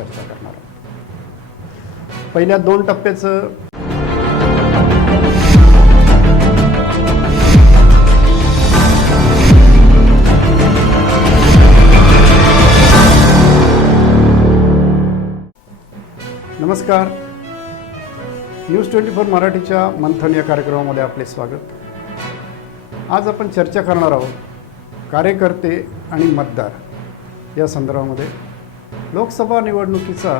चर्चा करणार आहोत। पहिल्या 2 टप्प्याचं नमस्कार, न्यूज 24 मराठीच्या मंथन या कार्यक्रमामध्ये आपले स्वागत। आज आपण चर्चा करणार आहोत कार्यकर्ते आणि मतदार या संदर्भामध्ये। लोकसभा निवडणुकीचा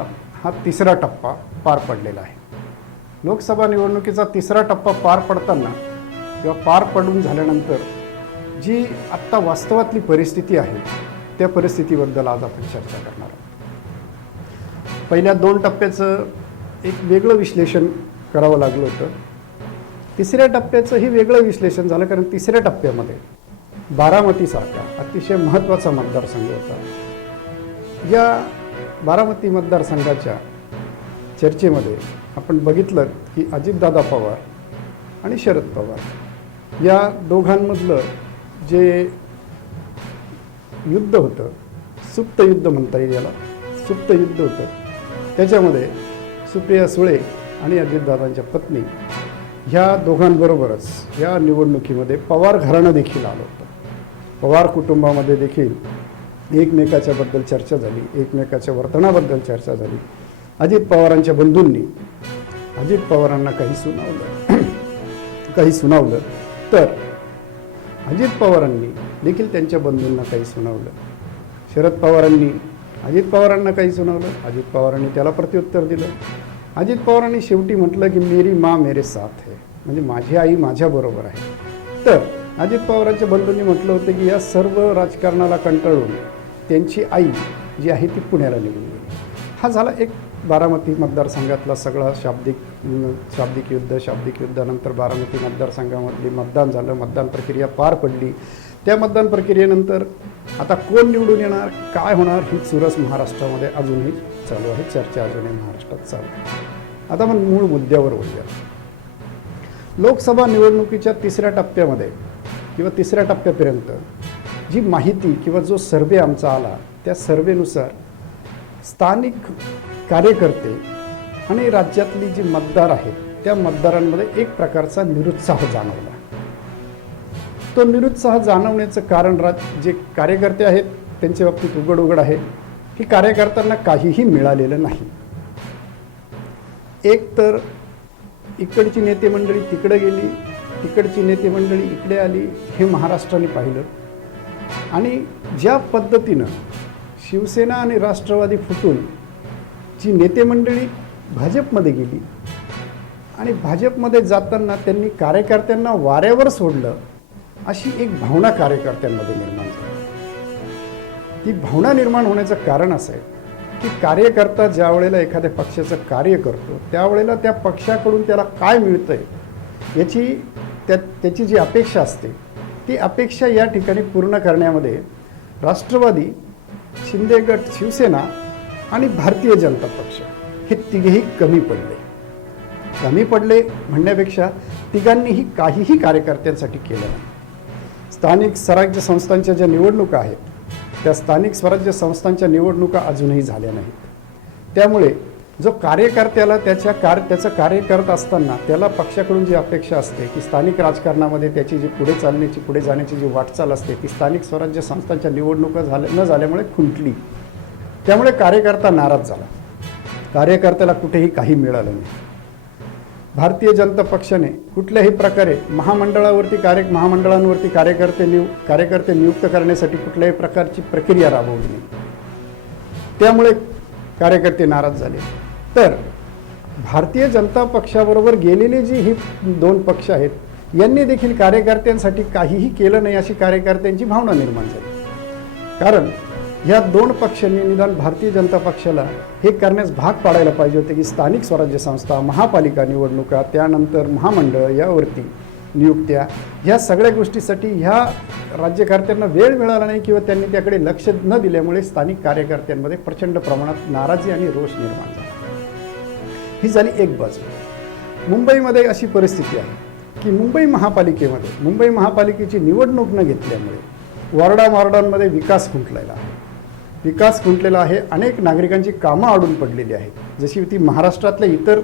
हा 3रा टप्पा पार पडलेला आहे। लोकसभा निवडणुकीचा 3रा टप्पा पार पडताना किंवा पार पडून झाल्यानंतर जी आत्ता वास्तवातली परिस्थिती आहे त्या परिस्थितीबद्दल आज आपण चर्चा करणार आहोत। पहिल्या 2 टप्प्याचं एक वेगळं विश्लेषण करावं लागलं होतं। 3ऱ्या टप्प्याचंही वेगळं विश्लेषण झालं, कारण 3ऱ्या टप्प्यामध्ये बारामतीसारखा अतिशय महत्त्वाचा मतदारसंघ होता। या बारामती मतदारसंघाच्या चर्चेमध्ये आपण बघितलं की अजितदादा पवार आणि शरद पवार या दोघांमधलं जे युद्ध होतं, सुप्त युद्ध म्हणता येईल याला, सुप्त युद्ध होतं। त्याच्यामध्ये सुप्रिया सुळे आणि अजितदादांच्या पत्नी ह्या दोघांबरोबरच या निवडणुकीमध्ये पवार घराणं देखील आलं होतं। पवार कुटुंबामध्ये देखील एकमेकाच्याबद्दल चर्चा झाली, एकमेकाच्या वर्तनाबद्दल चर्चा झाली। अजित पवारांच्या बंधूंनी अजित पवारांना काही सुनावलं तर अजित पवारांनी देखील त्यांच्या बंधूंना काही सुनावलं। शरद पवारांनी अजित पवारांना काही सुनावलं, अजित पवारांनी त्याला प्रत्युत्तर दिलं। अजित पवारांनी शेवटी म्हटलं की मेरी माँ मेरे साथ है, म्हणजे माझी आई माझ्याबरोबर आहे। तर अजित पवारांच्या बंधूंनी म्हटलं होतं की या सर्व राजकारणाला कंटाळून त्यांची आई जी आहे ती पुण्याला निघून गेली। हा झाला एक बारामती मतदारसंघातला सगळा शाब्दिक युद्धानंतर बारामती मतदारसंघामधली मतदान झालं, मतदान प्रक्रिया पार पडली। त्या मतदान प्रक्रियेनंतर आता कोण निवडून येणार, काय होणार ही चुरस महाराष्ट्रामध्ये अजूनही चालू आहे, चर्चा अजूनही महाराष्ट्रात चालू आहे। आता आपण मूळ मुद्द्यावर वळूया। लोकसभा निवडणुकीच्या 3ऱ्या टप्प्यामध्ये किंवा 3ऱ्या टप्प्यापर्यंत जी माहिती किंवा जो सर्वे आमचा आला त्या सर्वेनुसार स्थानिक कार्यकर्ते आणि राज्यातली जी मतदार आहेत त्या मतदारांमध्ये एक प्रकारचा निरुत्साह जाणवला। तो निरुत्साह जाणवण्याचं कारण जे कार्यकर्ते आहेत त्यांच्या बाबतीत उघड आहे की कार्यकर्त्यांना काहीही मिळालेलं नाही। एक तर इकडची नेते मंडळी तिकडे गेली, तिकडची नेते मंडळी इकडे आली, हे महाराष्ट्राने पाहिलं। आणि ज्या पद्धतीनं शिवसेना आणि राष्ट्रवादी फुटून जी नेते मंडळी भाजपमध्ये गेली आणि भाजपमध्ये जाताना त्यांनी कार्यकर्त्यांना वाऱ्यावर सोडलं, अशी एक भावना कार्यकर्त्यांमध्ये निर्माण झाली। ती भावना निर्माण होण्याचं कारण असं आहे की कार्यकर्ता ज्या वेळेला एखाद्या पक्षाचं कार्य करतो त्यावेळेला त्या पक्षाकडून त्याला काय मिळतंय त्याची जी अपेक्षा असते ती अपेक्षा या ठिकाणी पूर्ण करण्यामध्ये राष्ट्रवादी, शिंदे गट, शिवसेना आणि भारतीय जनता पक्ष हे तिघेही कमी पडले म्हणण्यापेक्षा तिघांनीही काहीही कार्यकर्त्यांसाठी केलं नाही। स्थानिक स्वराज्य संस्थांच्या ज्या निवडणुका आहेत त्या स्थानिक स्वराज्य संस्थांच्या निवडणुका अजूनही झाल्या नाहीत। त्यामुळे जो कार्यकर्त्याला त्याचं कार्य करत असताना त्याला पक्षाकडून जी अपेक्षा असते की स्थानिक राजकारणामध्ये त्याची जी पुढे जाण्याची जी वाटचाल असते ती स्थानिक स्वराज्य संस्थांच्या निवडणुका न झाल्यामुळे खुंटली। त्यामुळे कार्यकर्ता नाराज झाला, कार्यकर्त्याला कुठेही काही मिळालं नाही। भारतीय जनता पक्षाने कुठल्याही प्रकारे महामंडळांवरती कार्यकर्ते नियुक्त करण्यासाठी कुठल्याही प्रकारची प्रक्रिया राबवली नाही। त्यामुळे कार्यकर्ते नाराज झाले। तर भारतीय जनता पक्षाबरोबर गेलेले जी ही 2 पक्ष आहेत यांनी देखील कार्यकर्त्यांसाठी काहीही केलं नाही अशी कार्यकर्त्यांची भावना निर्माण झाली। कारण ह्या 2 पक्षांनी निदान भारतीय जनता पक्षाला हे करण्यास भाग पाडायला पाहिजे होते की स्थानिक स्वराज्य संस्था, महापालिका निवडणुका, त्यानंतर महामंडळ यावरती नियुक्त्या, ह्या सगळ्या गोष्टीसाठी ह्या राज्यकर्त्यांना वेळ मिळाला नाही किंवा त्यांनी त्याकडे लक्ष न दिल्यामुळे स्थानिक कार्यकर्त्यांमध्ये प्रचंड प्रमाणात नाराजी आणि रोष निर्माण झाला। ही झाली एक बाजू। मुंबईमध्ये अशी परिस्थिती आहे की मुंबई महापालिकेची निवडणूक न घेतल्यामुळे वॉर्डांमध्ये विकास खुंटलेला आहे। विकास खुंटलेला आहे, अनेक नागरिकांची कामं अडून पडलेली आहेत, जशी ती महाराष्ट्रातल्या इतर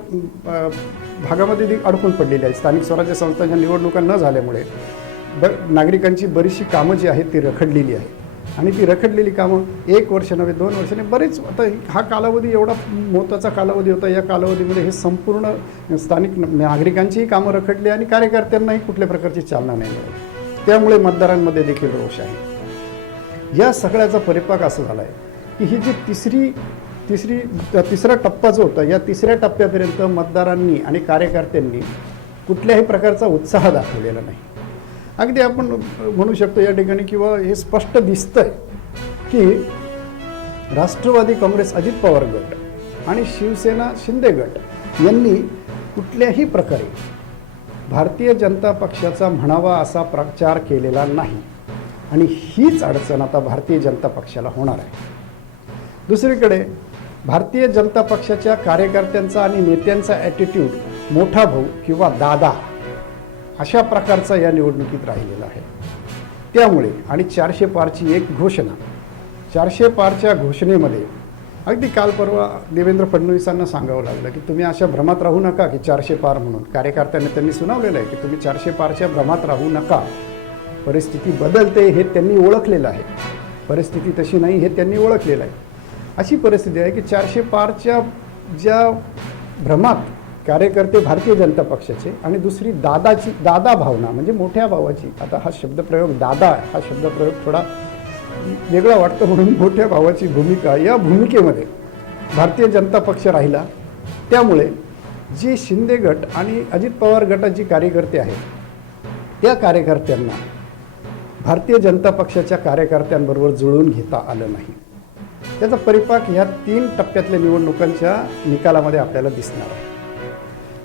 भागामध्ये ती अडकून पडलेली आहेत. स्थानिक स्वराज्य संस्थांच्या निवडणुका न झाल्यामुळे नागरिकांची बरीचशी कामं जी आहेत ती रखडलेली आहेत आणि ती रखडलेली कामं 1 वर्ष नव्हे 2 वर्षाने बरेच, आता हा कालावधी एवढा महत्त्वाचा कालावधी होता. या कालावधीमध्ये हे संपूर्ण स्थानिक नागरिकांचीही कामं रखडली आणि कार्यकर्त्यांनाही कुठल्या प्रकारची चालना नाही मिळाली. त्यामुळे मतदारांमध्ये देखील रोष आहे. या सगळ्याचा परिपाक असं झाला आहे की ही जी तिसरा टप्पा जो होता, या तिसऱ्या टप्प्यापर्यंत मतदारांनी आणि कार्यकर्त्यांनी कुठल्याही प्रकारचा उत्साह दाखवलेला नाही. अगदी आपण म्हणू शकतो या ठिकाणी किंवा हे स्पष्ट दिसतंय की राष्ट्रवादी काँग्रेस अजित पवार गट आणि शिवसेना शिंदे गट यांनी कुठल्याही प्रकारे भारतीय जनता पक्षाचा म्हणावा असा प्रचार केलेला नाही आणि हीच अडचण आता भारतीय जनता पक्षाला होणार आहे. दुसरीकडे भारतीय जनता पक्षाच्या कार्यकर्त्यांचा आणि नेत्यांचा ॲटिट्यूड मोठा भाऊ किंवा दादा अशा प्रकारचा या निवडणुकीत राहिलेला आहे. त्यामुळे आणि 400 पारची एक घोषणा, 400 पारच्या घोषणेमध्ये अगदी काल परवा देवेंद्र फडणवीसांना सांगावं लागलं की तुम्ही अशा भ्रमात राहू नका की 400 पार म्हणून. कार्यकर्त्यांनी त्यांनी सुनावलेलं आहे की तुम्ही 400 पारच्या भ्रमात राहू नका. परिस्थिती बदलते हे त्यांनी ओळखलेलं आहे, परिस्थिती तशी नाही हे त्यांनी ओळखलेलं आहे. अशी परिस्थिती आहे की 400 पारच्या ज्या भ्रमात कार्यकर्ते भारतीय जनता पक्षाचे आणि दुसरी दादा भावना म्हणजे मोठ्या भावाची, आता हा शब्दप्रयोग दादा हा शब्दप्रयोग थोडा वेगळा वाटतो म्हणून मोठ्या भावाची भूमिका, या भूमिकेमध्ये भारतीय जनता पक्ष राहिला. त्यामुळे जी शिंदे गट आणि अजित पवार गटाची कार्यकर्ते आहेत त्या कार्यकर्त्यांना भारतीय जनता पक्षाच्या कार्यकर्त्यांबरोबर जुळवून घेता आलं नाही. त्याचा परिपाक ह्या 3 टप्प्यातल्या निवडणुकांच्या निकालामध्ये आपल्याला दिसणार आहे.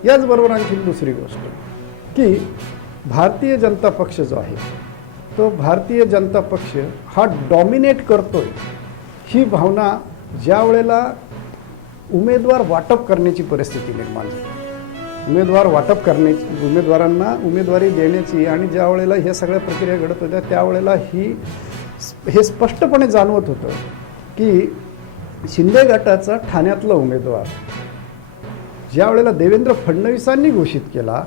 याचबरोबर आणखी दुसरी गोष्ट की भारतीय जनता पक्ष जो आहे तो भारतीय जनता पक्ष हा डॉमिनेट करतोय ही भावना ज्या वेळेला उमेदवार वाटप करण्याची परिस्थिती निर्माण झाली, उमेदवार वाटप करण्याची, उमेदवारांना उमेदवारी देण्याची आणि ज्या वेळेला ह्या सगळ्या प्रक्रिया घडत होत्या त्यावेळेला हे स्पष्टपणे जाणवत होतं की शिंदे गटाचा ठाण्यातला उमेदवार ज्या वेळेला देवेंद्र फडणवीसांनी घोषित केला,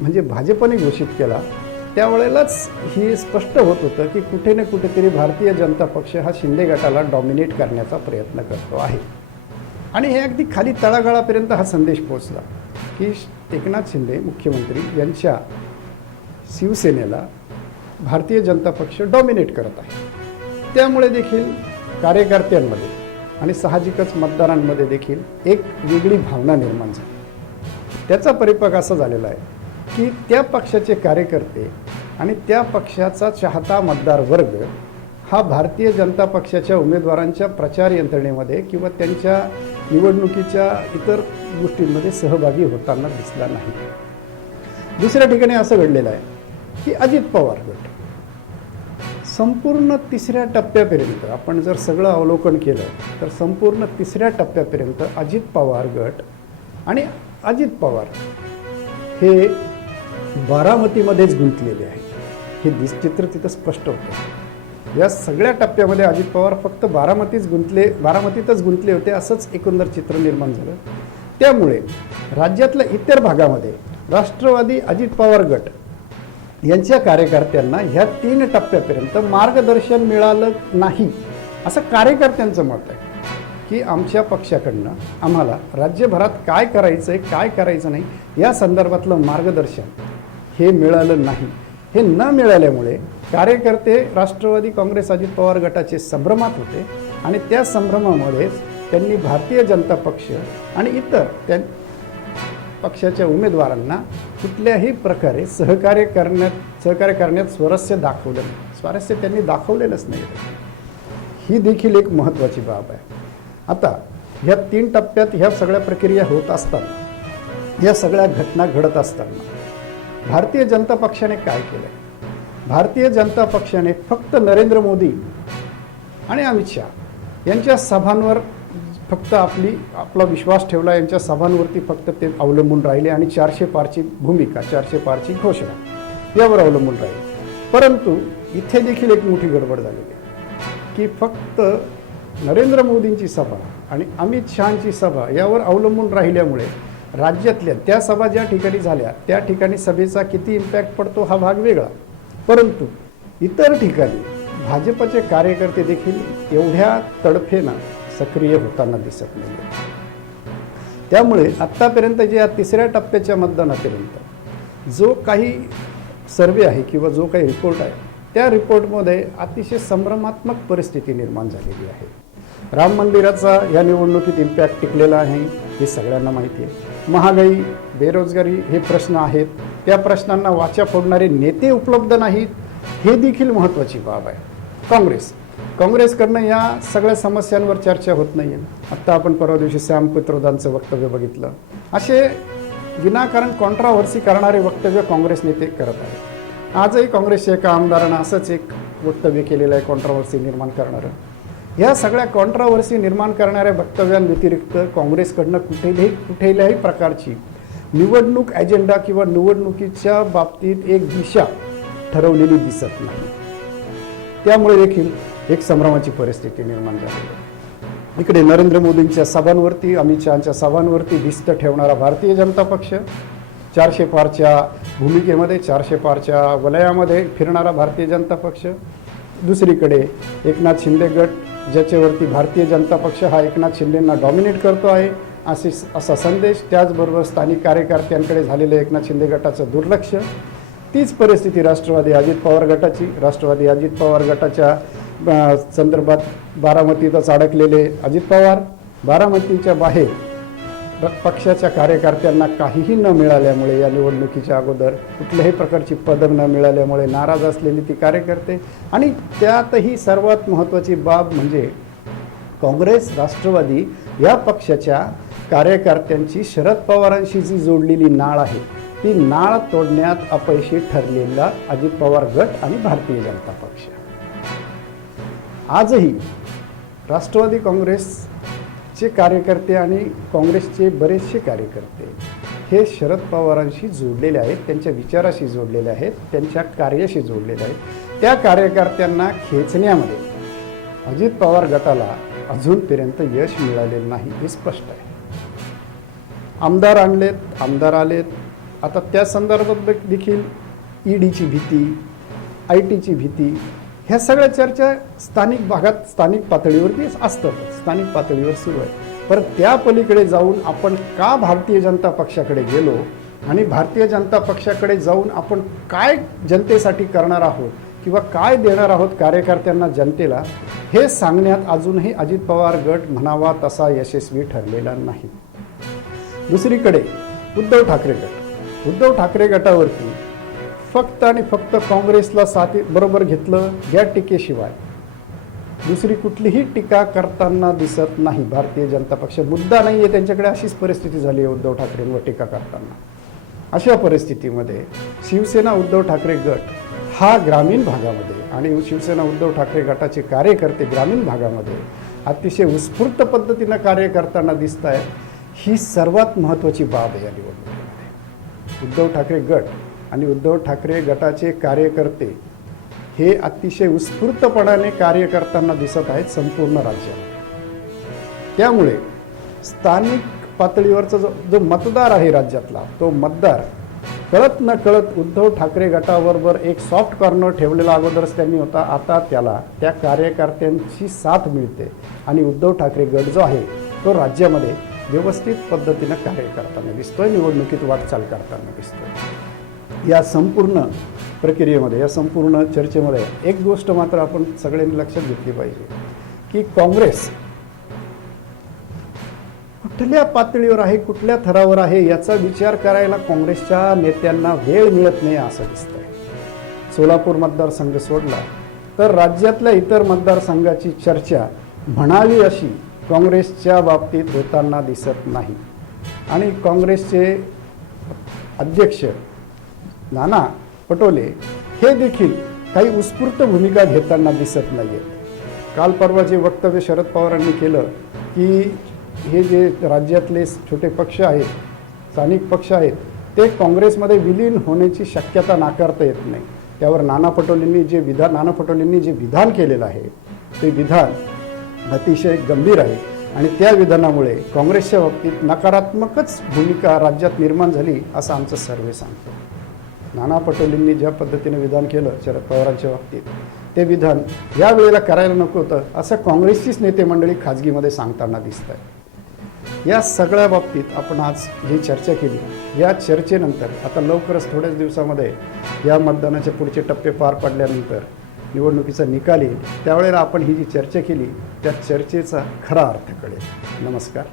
म्हणजे भाजपने घोषित केला, त्यावेळेलाच हे स्पष्ट होत होतं की कुठे ना कुठेतरी भारतीय जनता पक्ष हा शिंदे गटाला डॉमिनेट करण्याचा प्रयत्न करतो आहे. आणि हे अगदी खाली तळागाळापर्यंत हा संदेश पोहोचला की एकनाथ शिंदे मुख्यमंत्री यांच्या शिवसेनेला भारतीय जनता पक्ष डॉमिनेट करत आहे. त्यामुळे देखील कार्यकर्त्यांमध्ये आणि साहजिकच मतदारांमध्ये देखील एक वेगळी भावना निर्माण झाली. त्याचा परिपाक असा झालेला आहे की त्या पक्षाचे कार्यकर्ते आणि त्या पक्षाचा चाहता मतदार वर्ग हा भारतीय जनता पक्षाच्या उमेदवारांच्या प्रचार यंत्रणेमध्ये किंवा त्यांच्या निवडणुकीच्या इतर गोष्टींमध्ये सहभागी होताना दिसला नाही. दुसऱ्या ठिकाणी असं घडलेलं आहे की अजित पवार गट संपूर्ण 3ऱ्या टप्प्यापर्यंत आपण जर सगळं अवलोकन केलं तर संपूर्ण 3ऱ्या टप्प्यापर्यंत अजित पवार गट आणि अजित पवार हे बारामतीमध्येच गुंतलेले आहेत. हे चित्र तिथं स्पष्ट होतं. या सगळ्या टप्प्यामध्ये अजित पवार फक्त बारामतीतच गुंतले होते असंच एकंदर चित्र निर्माण झालं. त्यामुळे राज्यातल्या इतर भागामध्ये राष्ट्रवादी अजित पवार गट यांच्या कार्यकर्त्यांना ह्या 3 टप्प्यापर्यंत मार्गदर्शन मिळालं नाही असं कार्यकर्त्यांचं मत आहे की आमच्या पक्षाकडनं आम्हाला राज्यभरात काय करायचं आहे काय करायचं नाही या संदर्भातलं मार्गदर्शन हे मिळालं नाही. हे न मिळाल्यामुळे कार्यकर्ते राष्ट्रवादी काँग्रेस अजित पवार गटाचे संभ्रमात होते आणि त्या संभ्रमामध्ये त्यांनी भारतीय जनता पक्ष आणि इतर त्या पक्षाच्या उमेदवारांना कुठल्याही प्रकारे सहकार्य करण्यात स्वारस्य त्यांनी दाखवलेलंच नाही. ही देखील एक महत्त्वाची बाब आहे. आता ह्या 3 टप्प्यात ह्या सगळ्या प्रक्रिया होत असताना, या सगळ्या घटना घडत असताना भारतीय जनता पक्षाने काय केलं? भारतीय जनता पक्षाने फक्त नरेंद्र मोदी आणि अमित शहा यांच्या सभांवर फक्त आपला विश्वास ठेवला, यांच्या सभांवरती फक्त ते अवलंबून राहिले आणि 400 पारची भूमिका, 400 पारची घोषणा यावर अवलंबून राहिले. परंतु इथे देखील एक मोठी गडबड झालेली आहे की फक्त नरेंद्र मोदींची सभा आणि अमित शहांची सभा यावर अवलंबून राहिल्यामुळे राज्यातल्या त्या सभा ज्या ठिकाणी झाल्या त्या ठिकाणी सभेचा किती इम्पॅक्ट पडतो हा भाग वेगळा, परंतु इतर ठिकाणी भाजपचे कार्यकर्ते देखील एवढ्या तडफेनं सक्रिय होताना दिसत नाही. त्यामुळे आत्तापर्यंत जे या तिसऱ्या टप्प्याच्या मतदानापर्यंत जो काही सर्वे आहे किंवा जो काही रिपोर्ट आहे त्या रिपोर्टमध्ये अतिशय संभ्रमात्मक परिस्थिती निर्माण झालेली आहे. राम मंदिराचा या निवडणुकीत इम्पॅक्ट टिकलेला आहे हे सगळ्यांना माहिती आहे. महागाई, बेरोजगारी हे प्रश्न आहेत, त्या प्रश्नांना वाचा फोडणारे नेते उपलब्ध नाहीत हे देखील महत्त्वाची बाब आहे. काँग्रेसकडनं या सगळ्या समस्यांवर चर्चा होत नाही आहे. आत्ता आपण परवा दिवशी सॅम पित्रोदांचं वक्तव्य बघितलं. असे विनाकारण कॉन्ट्राव्हर्सी करणारे वक्तव्य काँग्रेस नेते करत आहेत. आजही काँग्रेसच्या एका आमदारानं असंच एक वक्तव्य केलेलं आहे कॉन्ट्राव्हर्सी निर्माण करणारं. ह्या सगळ्या कॉन्ट्राव्हर्सी निर्माण करणाऱ्या वक्तव्यांव्यतिरिक्त काँग्रेसकडनं कुठल्याही प्रकारची निवडणूक अजेंडा किंवा निवडणुकीच्या बाबतीत एक दिशा ठरवलेली दिसत नाही. त्यामुळे देखील एक संभ्रमाची परिस्थिती निर्माण झाली आहे. इकडे नरेंद्र मोदींच्या सभांवरती, अमित शहांच्या सभांवरती भिस्त ठेवणारा भारतीय जनता पक्ष, 400 पारच्या भूमिकेमध्ये 400 पारच्या वलयामध्ये फिरणारा भारतीय जनता पक्ष, दुसरीकडे एकनाथ शिंदे गट ज्याच्यावरती भारतीय जनता पक्ष हा एकनाथ शिंदेंना डॉमिनेट करतो आहे असा संदेश, त्याचबरोबर स्थानिक कार्यकर्त्यांकडे झालेलं एकनाथ शिंदे गटाचं दुर्लक्ष. तीच परिस्थिती राष्ट्रवादी अजित पवार गटाची. राष्ट्रवादी अजित पवार गटाच्या संदर्भात बारामतीतच अडकलेले अजित पवार, बारामतीच्या बाहेर पक्षाच्या कार्यकर्त्यांना काहीही न मिळाल्यामुळे या निवडणुकीच्या अगोदर कुठल्याही प्रकारची पदं न मिळाल्यामुळे नाराज असलेली ती कार्यकर्ते. आणि त्यातही सर्वात महत्त्वाची बाब म्हणजे काँग्रेस राष्ट्रवादी या पक्षाच्या कार्यकर्त्यांची शरद पवारांशी जी जोडलेली नाळ आहे ती नाळ तोडण्यात अपयशी ठरलेला अजित पवार गट आणि भारतीय जनता पक्ष. आजही राष्ट्रवादी काँग्रेसचे कार्यकर्ते आणि काँग्रेसचे बरेचसे कार्यकर्ते हे शरद पवारांशी जोडलेले आहेत, त्यांच्या विचाराशी जोडलेले आहेत, त्यांच्या कार्याशी जोडलेले आहेत. त्या कार्यकर्त्यांना खेचण्यामध्ये अजित पवार गटाला अजूनपर्यंत यश मिळालेलं नाही हे स्पष्ट आहे. आमदार आणलेत, आमदार आलेत, आता त्या संदर्भात देखील ईडीची भीती, ITची भीती, ह्या सगळ्या चर्चा स्थानिक भागात, स्थानिक पातळीवरती असतातच, स्थानिक पातळीवर सुरू आहे. पण त्या पलीकडे जाऊन आपण का भारतीय जनता पक्षाकडे गेलो आणि भारतीय जनता पक्षाकडे जाऊन आपण काय जनतेसाठी करणार आहोत किंवा काय देणार आहोत कार्यकर्त्यांना, जनतेला, हे सांगण्यात अजूनही अजित पवार गट म्हणावा तसा यशस्वी ठरलेला नाही. दुसरीकडे उद्धव ठाकरे गटावरती फक्त आणि फक्त काँग्रेसला बरोबर घेतलं या टीकेशिवाय दुसरी कुठलीही टीका करताना दिसत नाही भारतीय जनता पक्ष. मुद्दा नाही आहे त्यांच्याकडे, अशीच परिस्थिती झाली आहे उद्धव ठाकरेंवर टीका करताना. अशा परिस्थितीमध्ये शिवसेना उद्धव ठाकरे गट हा ग्रामीण भागामध्ये आणि शिवसेना उद्धव ठाकरे गटाचे कार्यकर्ते ग्रामीण भागामध्ये अतिशय उत्स्फूर्त पद्धतीनं कार्य करताना दिसत आहेत. ही सर्वात महत्त्वाची बाब आहे या निवडणुकीमध्ये. उद्धव ठाकरे गट आणि उद्धव ठाकरे गटाचे कार्यकर्ते हे अतिशय उत्स्फूर्तपणाने कार्य करताना दिसत आहेत संपूर्ण राज्यामध्ये. त्यामुळे स्थानिक पातळीवरचा जो मतदार आहे राज्यातला, तो मतदार कळत न कळत उद्धव ठाकरे गटाबरोबर एक सॉफ्ट कॉर्नर ठेवलेला अगोदरच त्यांनी होता. आता त्याला त्या कार्यकर्त्यांची साथ मिळते आणि उद्धव ठाकरे गट जो आहे तो राज्यामध्ये व्यवस्थित पद्धतीनं कार्य करताना दिसतोय, निवडणुकीत वाटचाल करताना दिसतोय. या संपूर्ण प्रक्रियेमध्ये, या संपूर्ण चर्चेमध्ये एक गोष्ट मात्र आपण सगळ्यांनी लक्षात घेतली पाहिजे की काँग्रेस कुठल्या पातळीवर आहे, कुठल्या थरावर आहे याचा विचार करायला काँग्रेसच्या नेत्यांना वेळ मिळत नाही असं दिसतंय. सोलापूर मतदारसंघ सोडला तर राज्यातल्या इतर मतदारसंघाची चर्चा म्हणावी अशी काँग्रेसच्या बाबतीत होताना दिसत नाही. आणि काँग्रेसचे अध्यक्ष नाना पटोले हे देखील काही उत्स्फूर्त भूमिका घेताना दिसत नाही आहेत. काल परवा जे वक्तव्य शरद पवारांनी केलं की हे जे राज्यातले छोटे पक्ष आहेत, स्थानिक पक्ष आहेत, ते काँग्रेसमध्ये विलीन होण्याची शक्यता नाकारता येत नाही, त्यावर नाना पटोलेंनी जे विधान केलेलं आहे ते विधान अतिशय गंभीर आहे आणि त्या विधानामुळे काँग्रेसच्या बाबतीत नकारात्मकच भूमिका राज्यात निर्माण झाली असं आमचं सर्वे सांगतो. नाना पटोलेंनी ज्या पद्धतीने विधान केलं शरद पवारांच्या बाबतीत, ते विधान या वेळेला करायला नको होतं असं काँग्रेसचीच नेते मंडळी खाजगीमध्ये सांगताना दिसत आहे. या सगळ्या बाबतीत आपण आज जी चर्चा केली, या चर्चेनंतर आता लवकरच थोड्याच दिवसामध्ये या मतदानाचे पुढचे टप्पे पार पडल्यानंतर निवडणुकीचा निकाल येईल. त्यावेळेला आपण ही जी चर्चा केली त्या चर्चेचा खरा अर्थ कळेल. नमस्कार.